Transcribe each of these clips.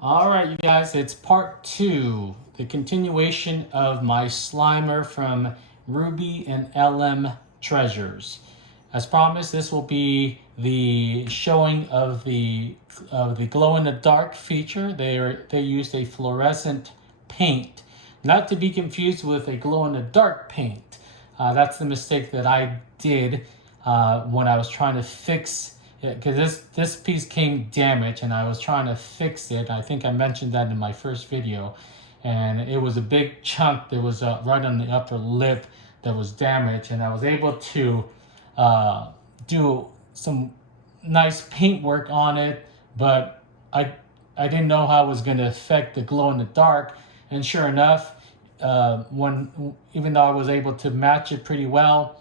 All right, you guys, it's part two, the continuation of my Slimer from Ruby and LM Treasures. As promised, this will be the showing of the glow in the dark feature. They used a fluorescent paint, not to be confused with a glow in the dark paint. That's the mistake that I did when I was trying to fix because this piece came damaged and I was trying to fix it. I think I mentioned that in my first video, and it was a big chunk that was right on the upper lip that was damaged, and I was able to do some nice paint work on it, but I didn't know how it was going to affect the glow in the dark, and sure enough, when even though I was able to match it pretty well,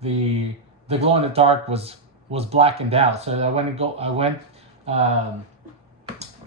the glow in the dark was blackened out. So I went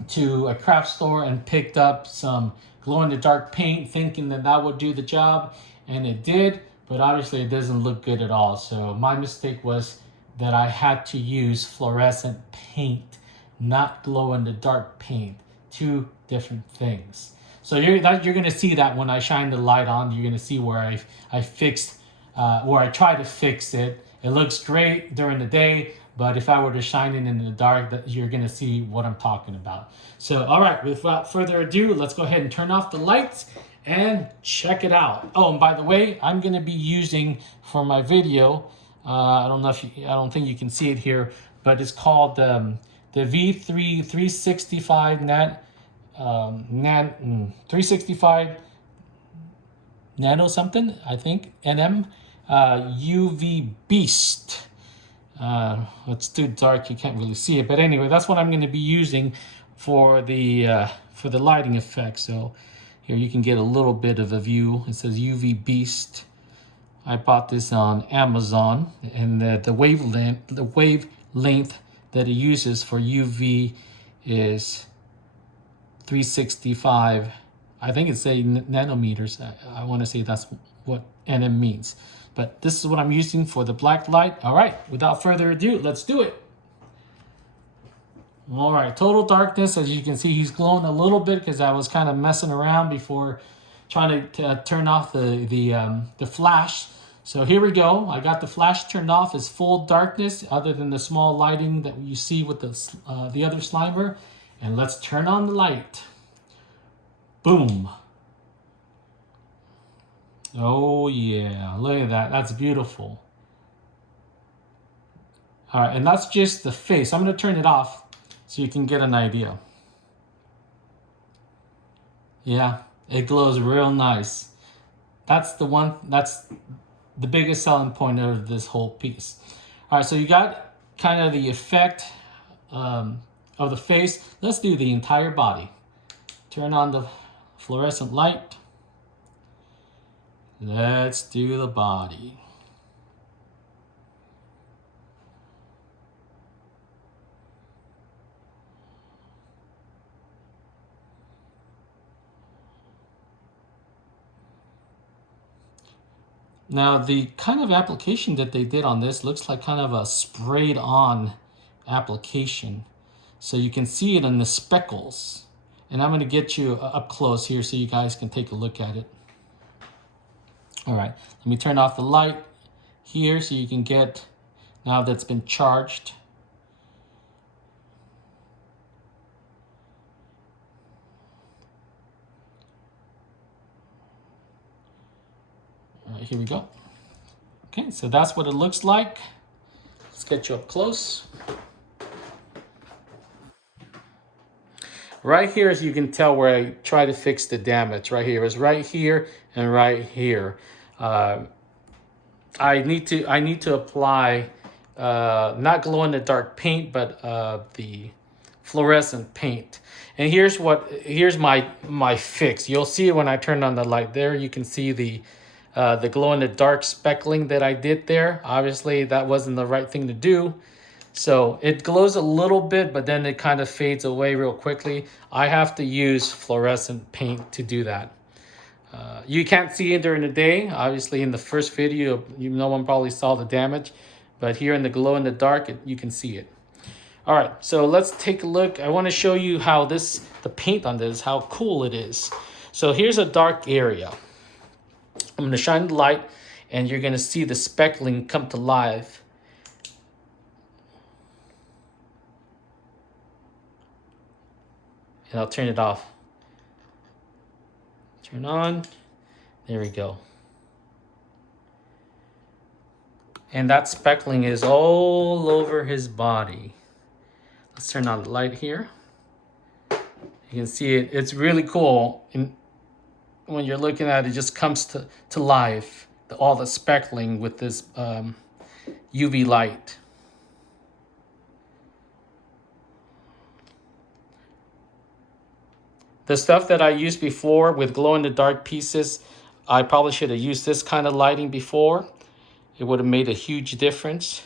to a craft store and picked up some glow in the dark paint, thinking that that would do the job, and it did. But obviously, it doesn't look good at all. So my mistake was that I had to use fluorescent paint, not glow in the dark paint. Two different things. So you're going to see that when I shine the light on. You're going to see where I fixed, where I tried to fix it. It looks great during the day, but if I were to shine it in the dark, you're going to see what I'm talking about. So, all right, without further ado, let's go ahead and turn off the lights and check it out. Oh, and by the way, I'm going to be using for my video, I don't think you can see it here, but it's called the V3 365 365 nano something, I think, NM UV Beast. It's too dark, you can't really see it, but anyway, that's what I'm going to be using for the lighting effect. So here you can get a little bit of a view. It says UV Beast. I bought this on Amazon, and the wavelength that it uses for UV is 365. I think it's a nanometers. I want to say that's what NM means. But this is what I'm using for the black light. All right, without further ado, let's do it. All right, total darkness. As you can see, he's glowing a little bit because I was kind of messing around before trying to turn off the flash. So here we go. I got the flash turned off. It's full darkness other than the small lighting that you see with the other Slimer. And let's turn on the light. Boom. Oh yeah, look at that. That's beautiful. All right, and that's just the face. I'm going to turn it off so you can get an idea. Yeah, it glows real nice. That's the biggest selling point of this whole piece. All right, so you got kind of the effect of the face. Let's do the entire body. Turn on the fluorescent light. Let's do the body. Now, the kind of application that they did on this looks like kind of a sprayed on application. So you can see it in the speckles. And I'm going to get you up close here so you guys can take a look at it. All right, let me turn off the light here so you can get, now that's been charged. All right, here we go. Okay, so that's what it looks like. Let's get you up close. Right here, as you can tell, where I try to fix the damage, right here is right here and right here. I need to apply not glow in the dark paint, but the fluorescent paint. And here's my fix. You'll see it when I turn on the light. There you can see the glow in the dark speckling that I did there. Obviously, that wasn't the right thing to do. So it glows a little bit, but then it kind of fades away real quickly. I have to use fluorescent paint to do that. You can't see it during the day. Obviously, in the first video, no one probably saw the damage. But here in the glow in the dark, you can see it. All right, so let's take a look. I want to show you how the paint on this, how cool it is. So here's a dark area. I'm going to shine the light and you're going to see the speckling come to life. And I'll turn it off. Turn on. There we go. And that speckling is all over his body. Let's turn on the light here. You can see it. It's really cool. And when you're looking at it, it just comes to life. All the speckling with this UV light. The stuff that I used before with glow-in-the-dark pieces, I probably should have used this kind of lighting before. It would have made a huge difference,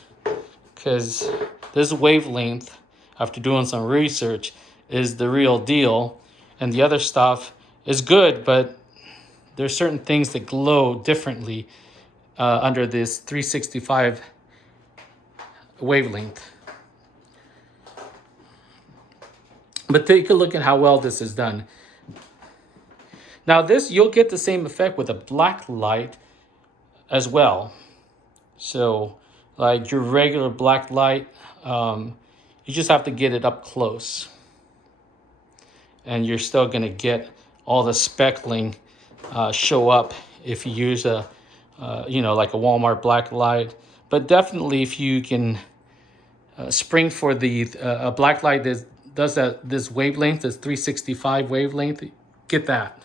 because this wavelength, after doing some research, is the real deal. And the other stuff is good, but there's certain things that glow differently under this 365 wavelength. But take a look at how well this is done. Now this, you'll get the same effect with a black light as well. So like your regular black light, you just have to get it up close. And you're still gonna get all the speckling show up if you use a, like a Walmart black light. But definitely if you can spring for a black light that does this wavelength, this 365 wavelength, get that.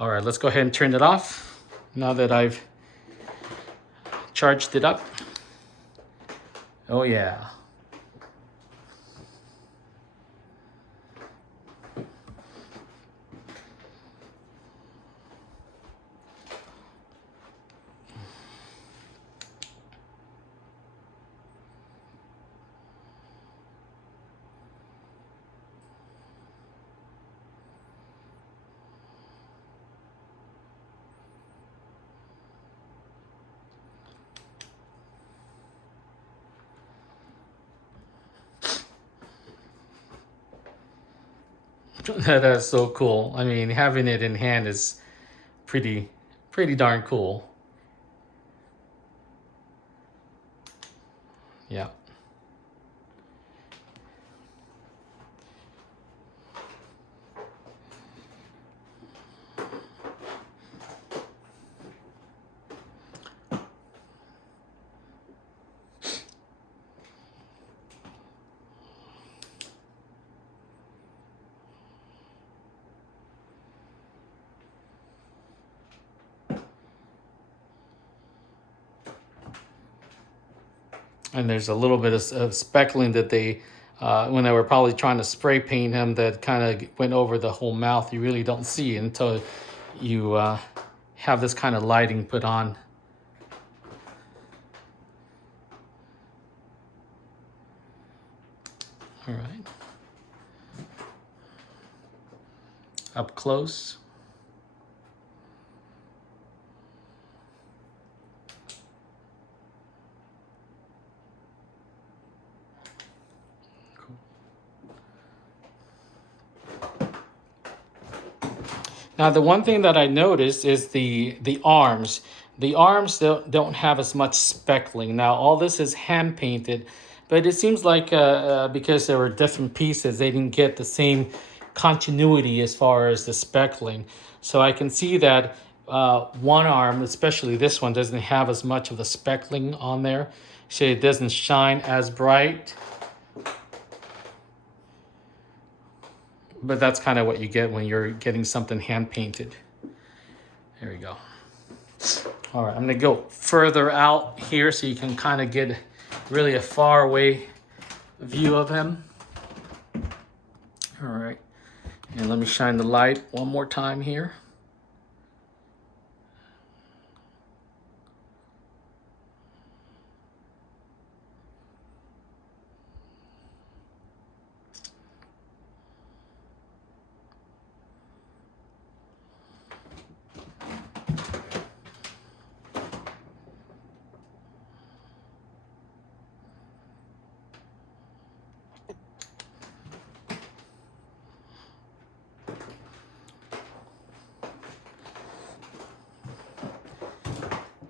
All right, let's go ahead and turn it off now that I've charged it up. Oh yeah. That's so cool. I mean, having it in hand is pretty darn cool. Yeah. And there's a little bit of speckling that they, when they were probably trying to spray paint him, that kind of went over the whole mouth. You really don't see until you have this kind of lighting put on. All right. Up close. Now, the one thing that I noticed is the arms. The arms don't have as much speckling. Now, all this is hand painted, but it seems like because there were different pieces, they didn't get the same continuity as far as the speckling. So I can see that one arm, especially this one, doesn't have as much of the speckling on there. So it doesn't shine as bright. But that's kind of what you get when you're getting something hand painted. There we go. All right, I'm gonna go further out here so you can kind of get really a far away view of him. All right, and let me shine the light one more time here.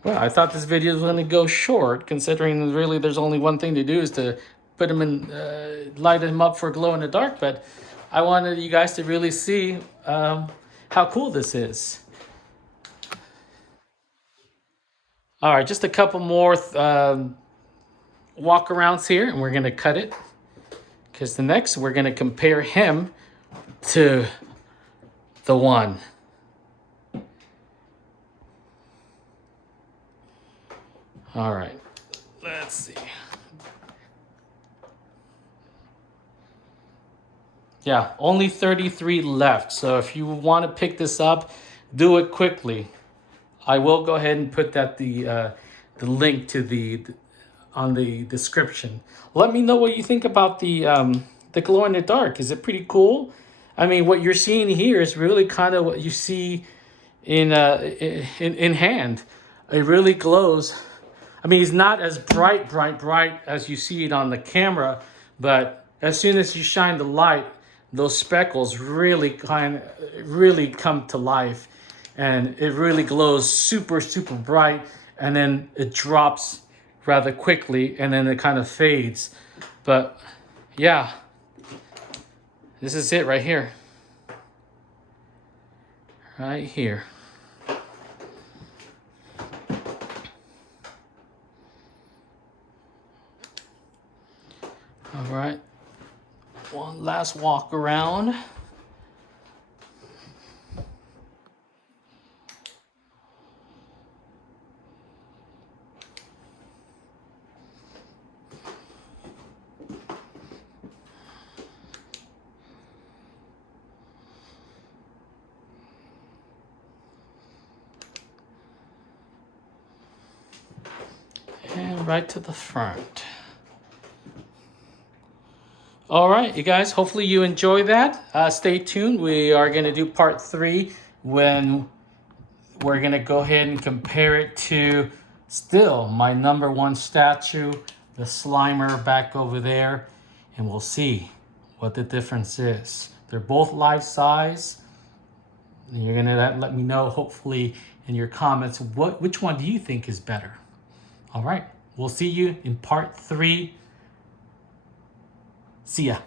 Well, I thought this video was going to go short, considering really there's only one thing to do is to put them in, light them up for glow in the dark. But I wanted you guys to really see how cool this is. All right, just a couple more walk arounds here, and we're going to cut it. Because the next, we're going to compare him to the one. All right, let's see. Yeah, only 33 left. So if you want to pick this up, do it quickly. I will go ahead and put that the link to on the description. Let me know what you think about the glow in the dark. Is it pretty cool? I mean, what you're seeing here is really kind of what you see in hand. It really glows. I mean, it's not as bright as you see it on the camera, but as soon as you shine the light, those speckles really come to life, and it really glows super bright, and then it drops rather quickly, and then it kind of fades. But yeah, this is it right here. Right here. All right, one last walk around. And right to the front. All right, you guys, hopefully you enjoy that. Stay tuned. We are going to do part 3 when we're going to go ahead and compare it to still my #1 statue, the Slimer back over there, and we'll see what the difference is. They're both life size. And you're going to let me know, hopefully, in your comments, which one do you think is better? All right, we'll see you in part 3. See ya.